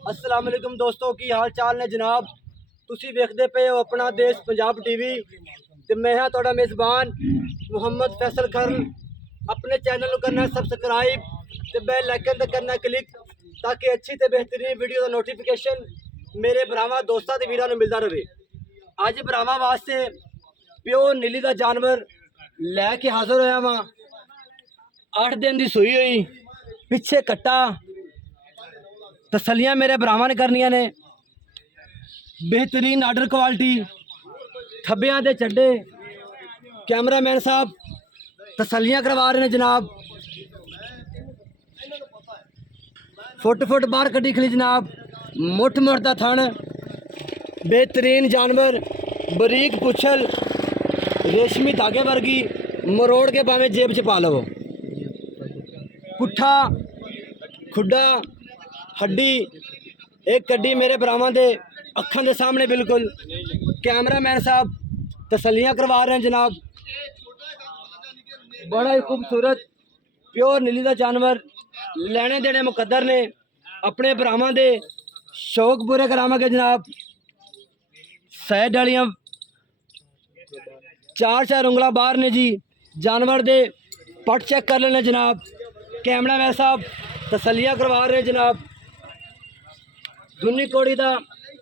अस्सलाम वालेकुम दोस्तों की हाल चाल ने जनाब। तुसी वेखदे पे हो अपना देश पंजाब टीवी ते मैं हाँ तुहाडा मेज़बान मुहम्मद फैसल खरल। अपने चैनल को करना सबसक्राइब ते बेल आइकन ते करना क्लिक ताकि अच्छी ते बेहतरीन वीडियो का नोटिफिकेशन मेरे भरावां दोस्तां ते वीरां नूं मिलदा रहे। अज भरावां वास्ते प्योर नीली दा जानवर लैके हाज़र होया वां। 8 दिन की सूई हुई पिछे कट्टा तसलियां मेरे भरावां ने करनियां ने। बेहतरीन आर्डर क्वालिटी थब्बियां दे चड्डे कैमरामैन साहब तसलियां करवा रहे हैं जनाब। फुट बाहर कड्डी खली जनाब। मुठ दा थन बेहतरीन जानवर बरीक पुछल रेशमी धागे वर्गी मरोड़ के भावें जेब च पा लवो। पुट्ठा खुड्डा हड्डी एक कड्डी मेरे भरावां दे अखां दे सामने बिल्कुल। कैमरामैन साहब तसलियां करवा रहे हैं जनाब। बड़ा ही खूबसूरत प्योर नीली दा जानवर लेने देने मुकद्दर ने। अपने भरावां दे शौक पूरे करावांगे जनाब। सैड वालियां 4 उंगलां बाहर ने जी। जानवर दे पट चेक कर लेने जनाब। कैमरामैन साहब तसलियां करवा रहे हैं जनाब। दुनी कोड़ी का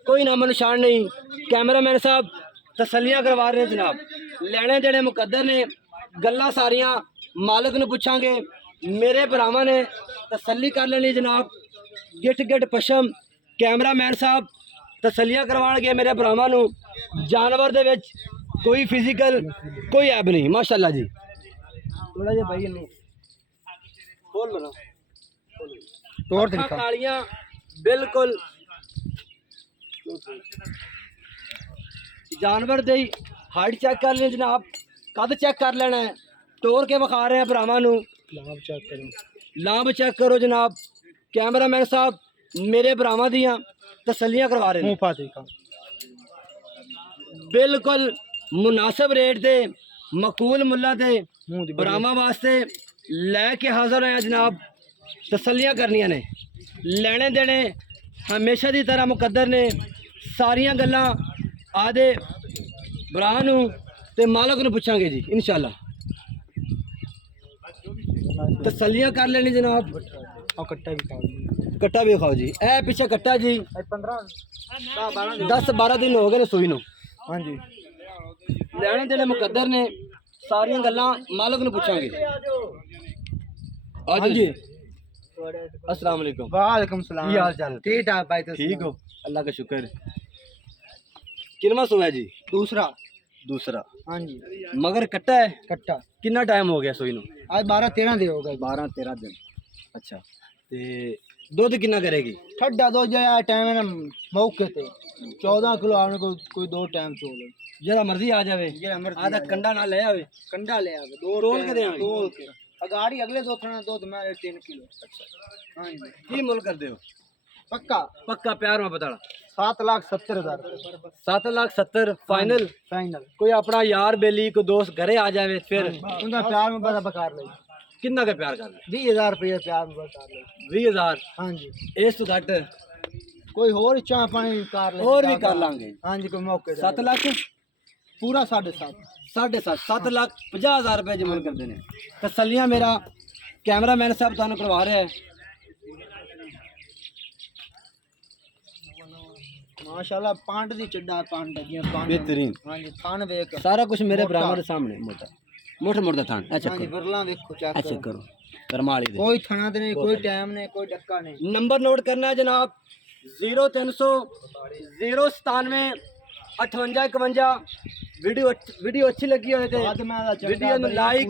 कोई नामो निशान नहीं। कैमरामैन साहब तसलियां करवा रहे हैं जनाब। लेने देने मुकद्दर ने। गल्लां सारियां मालिक नूं पुछांगे। मेरे भरावां ने तसली कर लेनी जनाब। गिट पशम कैमरामैन साहब तसलियां करवाणगे मेरे भरावां नूं। जानवर दे विच कोई फिजिकल कोई ऐब नहीं माशाअल्लाह जी। थोड़ा जिहा भाई इनू खोल लो तोड़ दिखा कालियां बिल्कुल। जानवर दे हाइट चेक कर लें जनाब। कद चेक कर लेना है। तोड़ के विखा रहे हैं भरावां नूं। लाभ चेक करो जनाब। कैमरामैन साहब मेरे भरावां दियां तसलियां करवा रहे हैं बिल्कुल मुनासिब रेट दे मकूल मुल्ला दे भरावां वास्ते लैके हाज़र हैं जनाब। तसलियां करनियां ने। लेने देने हमेशा की तरह मुकद्दर ने। सारियां गल्लां आदे भरा नूं ते मालक नूं पुछांगे जी इंशाअल्लाह। तसलियां कर लेनी जनाब। कट्टा भी खाओ जी। ए पीछे कट्टा जी 10-12 दिन हो गए ने सूई नूं। हाँ जी लेने देने मुकद्दर ने। सारियां गल्लां मालक नूं पुछांगे। हाँ जी अस्सलाम वालेकुम। वालेकुम सलाम। की हाल चाल? ठीक ठाक भाई। ठीक हो? अल्लाह का शुक्र। कितना सोया जी? दूसरा। हाँ जी मगर कट्टा है। कट्टा कितना टाइम हो गया सोई नूं? आज 12-13 दिन हो गए। 12-13 दिन। अच्छा ते दुध कितना करेगी? ठंडा दो जाए टाइम है ना मौके ते 14 किलो आने को कोई 2 टाइम चोल जरा मर्जी आ जावे। आधा कंडा ना ले आवे। कंडा ले आवे 2 तोल के देंगे। तोल के अगाड़ी अगले 2 थना दूध मैं 3 किलो। अच्छा हाँ जी की मुल कर दे पक्का प्यार में बता। 7,70,000 7,70,000 फाइनल। फाइनल कोई अपना यार बेली को दोस्त घरे आ जावे फिर उनका प्यार में बड़ा बकार ले। कितना का प्यार कर? 20,000 रुपये प्यार में बकार ले। 20,000 हाँ जी इस तो घट कोई और चाह पानी कार ले और भी कर लांगे। हाँ जी कोई मौके 7 लाख पूरा 7.5 7,50,000 रुपये जमन कर देने। तसलियां मेरा कैमरामैन साहब तुहानू करवा रहे हैं। माशाल्लाह पांड दी चड्डा पांड दी बेहतरीन। हाँ जी थान वेख सारा कुछ मेरे बराबर सामने मोटा थान। अच्छा हाँ जी बरला देखो चेक अच्छा करो करमाली दे। कोई थाना ते नहीं कोई टाइम नहीं कोई डक्का नहीं। नंबर नोट करना है जनाब 0300 097 58 51। वीडियो अच्छी लगी हो तो वीडियो लाइक